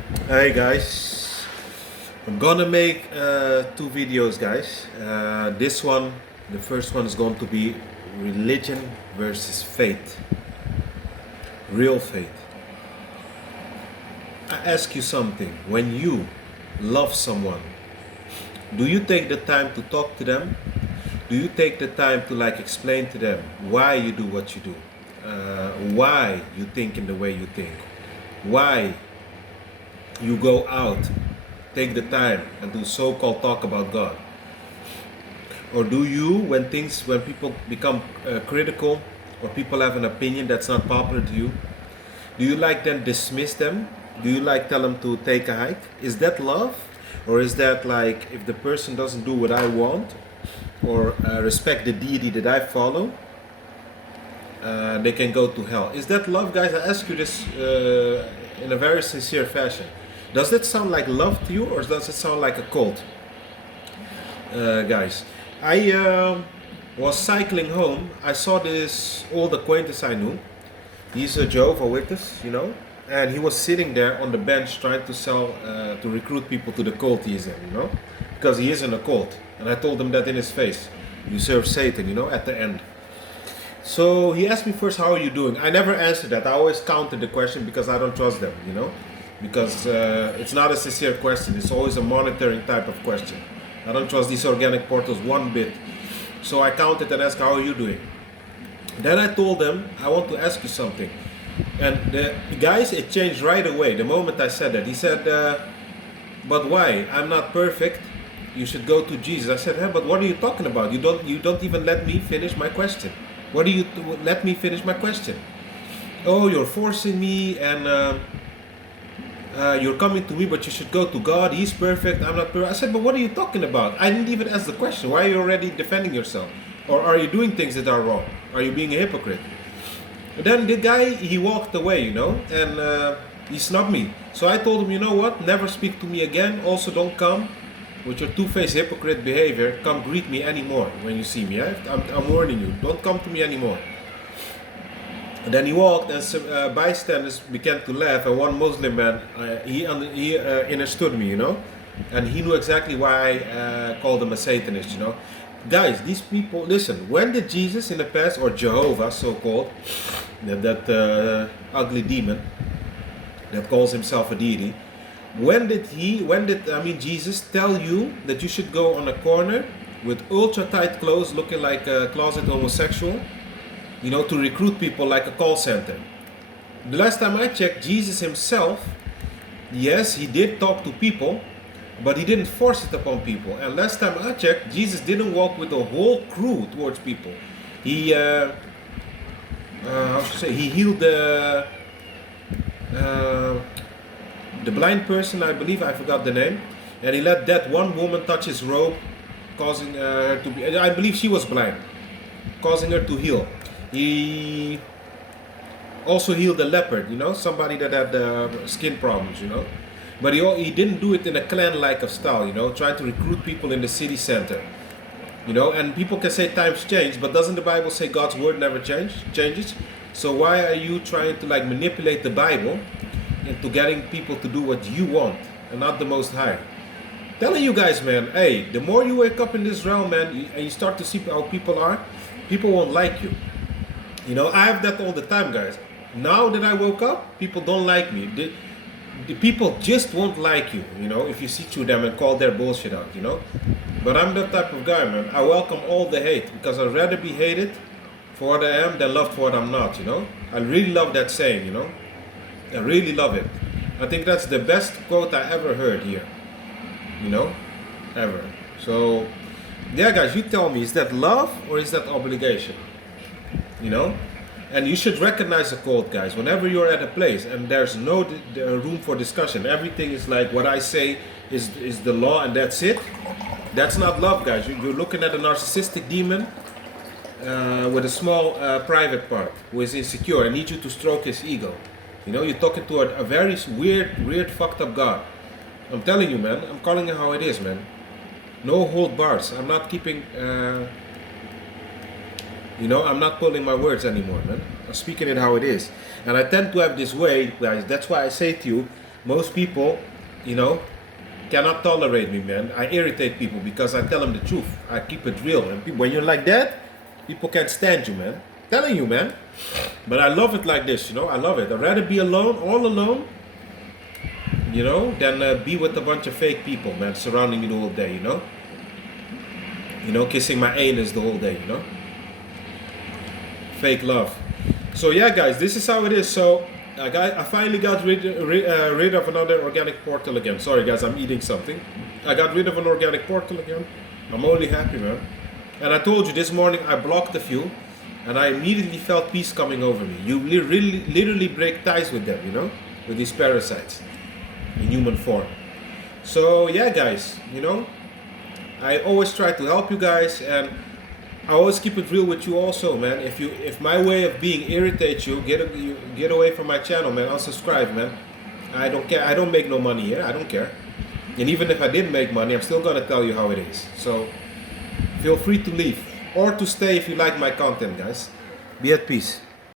Hey guys, I'm gonna make two videos, guys. This one, the first one is going to be religion versus faith, real faith. I ask you something: when you love someone, do you take the time to talk to them? Do you take the time to explain to them why you do what you do, why you think in the way you think, why you go out, take the time and do so-called talk about God? Or do you, when people become critical or people have an opinion that's not popular to you, do you then dismiss them? Do you tell them to take a hike? Is that love? Or is that if the person doesn't do what I want or respect the deity that I follow, they can go to hell? Is that love, guys? I ask you this in a very sincere fashion. Does that sound like love to you, or does it sound like a cult? Guys, I was cycling home. I saw this old acquaintance I knew. He's a Jehovah Witness, and he was sitting there on the bench trying to sell, to recruit people to the cult he's in, because he is in a cult. And I told him that in his face. You serve Satan, at the end. So he asked me first, how are you doing? I never answered that. I always countered the question because I don't trust them. Because it's not a sincere question. It's always a monitoring type of question. I don't trust these organic portals one bit. So I counted and asked, how are you doing? Then I told them, I want to ask you something. And the guys, it changed right away the moment I said that. He said, but why? I'm not perfect. You should go to Jesus. I said, hey, but what are you talking about? You don't even let me finish my question. What do you let me finish my question? Oh, you're forcing me, and you're coming to me, but you should go to God. He's perfect. I'm not perfect. I said, but what are you talking about? I didn't even ask the question. Why are you already defending yourself? Or are you doing things that are wrong? Are you being a hypocrite? And then the guy, he walked away, and he snubbed me. So I told him, you know what? Never speak to me again. Also, don't come with your two-faced hypocrite behavior. Come greet me anymore when you see me. I'm warning you. Don't come to me anymore. And then he walked, and some bystanders began to laugh. And one Muslim man, he understood me, and he knew exactly why I called him a Satanist. Guys, these people, listen. When did Jesus in the past, or Jehovah, so-called, that ugly demon that calls himself a deity, when did Jesus tell you that you should go on a corner with ultra tight clothes, looking like a closet homosexual? To recruit people like a call center. The last time I checked, Jesus himself, yes, he did talk to people, but he didn't force it upon people. And last time I checked, Jesus didn't walk with a whole crew towards people. He, he healed the blind person, I believe, I forgot the name, and he let that one woman touch his robe, causing her to be, I believe she was blind, causing her to heal. He also healed a leopard, somebody that had skin problems, But he didn't do it in a clan-like of style, trying to recruit people in the city center. And people can say times change, but doesn't the Bible say God's word never changes? So why are you trying to manipulate the Bible into getting people to do what you want and not the Most High? Telling you guys, man, hey, the more you wake up in this realm, man, and you start to see how people are, people won't like you. I have that all the time, guys. Now that I woke up, people don't like me. The people just won't like you, if you see through them and call their bullshit out, But I'm that type of guy, man. I welcome all the hate because I'd rather be hated for what I am than loved for what I'm not, I really love that saying, I really love it. I think that's the best quote I ever heard here, ever. So, yeah, guys, you tell me, is that love or is that obligation? And you should recognize the cult, guys. Whenever you're at a place and there's no room for discussion, everything is like what I say is the law and that's it. That's not love, guys. You're looking at a narcissistic demon with a small private part who is insecure and needs you to stroke his ego. You're talking to a very weird, fucked up God. I'm telling you, man. I'm calling it how it is, man. No hold bars. I'm not keeping... I'm not pulling my words anymore, man. I'm speaking it how it is. And I tend to have this way, guys. That's why I say to you, most people, you know, cannot tolerate me, man. I irritate people because I tell them the truth. I keep it real. And people, when you're like that, people can't stand you, man. Telling you, man. But I love it like this, you know. I love it. I'd rather be alone, all alone, you know, than be with a bunch of fake people, man, surrounding me the whole day, you know. You know, kissing my anus the whole day, you know. Fake love. So yeah, guys, this is how it is. So I finally got rid of another organic portal again. Sorry, guys, I'm eating something. I got rid of an organic portal again. I'm only happy, man. And I told you this morning I blocked a few, and I immediately felt peace coming over me. You literally break ties with them, you know, with these parasites in human form. So yeah, guys, you know, I always try to help you guys, and I always keep it real with you also, man. If my way of being irritates you, get away from my channel, man. Unsubscribe, man. I don't care. I don't make no money here. I don't care. And even if I did make money, I'm still gonna tell you how it is. So feel free to leave or to stay if you like my content, guys. Be at peace.